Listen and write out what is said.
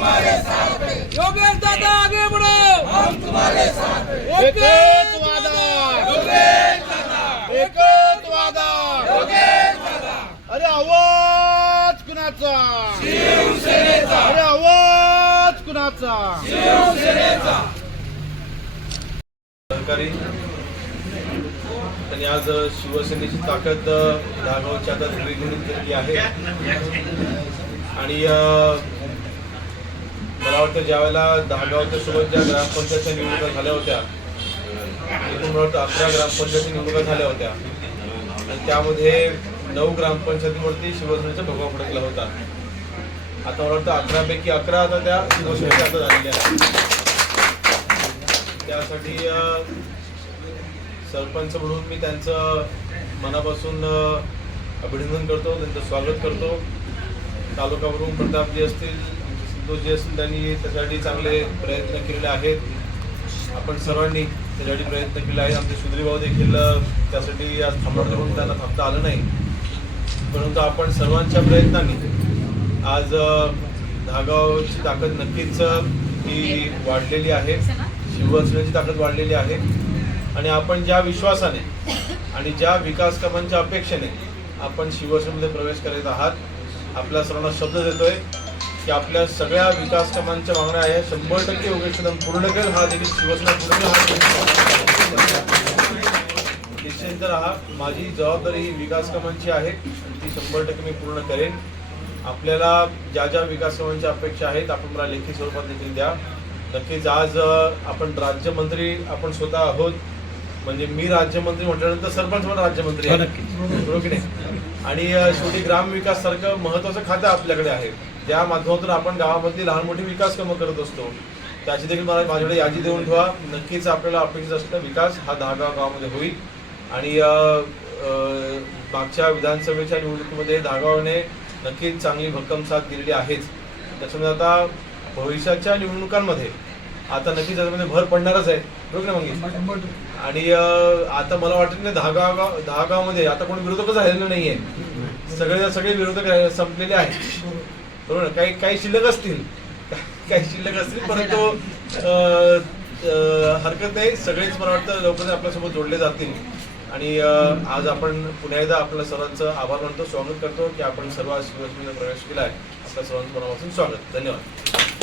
तुम्हारे साथ हैं। योगेश दादा आगे बढ़ो। हम तुम्हारे साथ हैं। एक योगेश दादा। योगेश दादा। अरे आवाज कुणाचा? शिवसेनेचा। अरे आवाज कुणाचा? शिवसेनेचा। सरकारी आणि आज शिवसेनेची ताकद राघवच्या गावच्या आता केली आहे. आणि मला वाटतं दहा दहागावच्या सोबत ज्या ग्रामपंचायतच्या निवडणुका झाल्या होत्या एकूण मला वाटतं अकरा ग्रामपंचायती निवडणुका झाल्या होत्या. आणि त्यामध्ये नऊ ग्रामपंचायतीवरती शिवसेनेचा भगवा फडकला होता. आता मला वाटतं अकरापैकी अकरा आता त्या शिवसेनेच्या आता झालेल्या आहेत. त्यासाठी सरपंच म्हणून मी त्यांचं मनापासून अभिनंदन करतो त्यांचं स्वागत करतो. तालुकावरून प्रतापजी असतील तो असतील त्यांनी त्यासाठी चांगले प्रयत्न केलेले आहेत. आपण सर्वांनी त्यासाठी प्रयत्न केले आहेत आमचे सुधीर देखील त्यासाठी आज थांबवत करून त्यांना थांबता आलं नाही. परंतु आपण सर्वांच्या प्रयत्नांनी आज धागावची ताकद नक्कीच ही वाढलेली आहे. शिवसेनेची ताकद वाढलेली आहे. आणि आपण ज्या विश्वासाने आणि ज्या विकास कामांच्या अपेक्षेने आपण शिवसेनेमध्ये प्रवेश करीत आहात आपल्या सर्वांना शब्द देतोय. की आपल्या सगळ्या विकास कामांच्या मागण्या आहे. शंभर टक्के योगेश कदम पूर्ण करेल. हा देखील शिवसेना पूर्ण हा निश्चिंत राहा. माझी जबाबदारी ही विकास कामांची आहे. ती शंभर टक्के मी पूर्ण करेन. आपल्याला ज्या ज्या विकास कामांच्या अपेक्षा आहेत आपण मला लेखी स्वरूपात देखील द्या. नक्कीच आज आपण राज्यमंत्री आपण स्वतः आहोत. म्हणजे मी राज्यमंत्री म्हटल्यानंतर सरपंच पण राज्यमंत्री आहे. नाही? आणि शेवटी ग्रामविकास सारखं महत्वाचं खातं आपल्याकडे आहे. त्या माध्यमातून आपण गावामधली लहान मोठी विकास कामं करत असतो त्याची देखील मला माझ्याकडे यादी देऊन ठेवा. नक्कीच आपल्याला अपेक्षित असलेला विकास हा दहागाव गावामध्ये होईल. आणि मागच्या विधानसभेच्या निवडणुकीमध्ये दहागावने नक्कीच चांगली भक्कम साथ दिलेली आहेच. त्याच्यामुळे आता भविष्याच्या निवडणुकांमध्ये आता नक्कीच त्याच्यामध्ये भर पडणारच आहे. बरोबर ना मंगेश? आणि आता मला वाटत नाही दहा गाव दहा गावामध्ये आता कोणी विरोधकच राहिलेलं नाहीये. सगळे सगळे विरोधक संपलेले आहेत. बरोबर? काही काही शिल्लक असतील. काही शिल्लक असतील परंतु हरकत नाही. सगळेच मला वाटतं लवकरच आपल्यासोबत जोडले जातील. आणि आज आपण पुन्हा एकदा आपल्या सर्वांचं आभार मानतो स्वागत करतो की आपण सर्व शिवसेनेला प्रवेश केला आहे आपल्या सर्वांचं मनापासून स्वागत. धन्यवाद.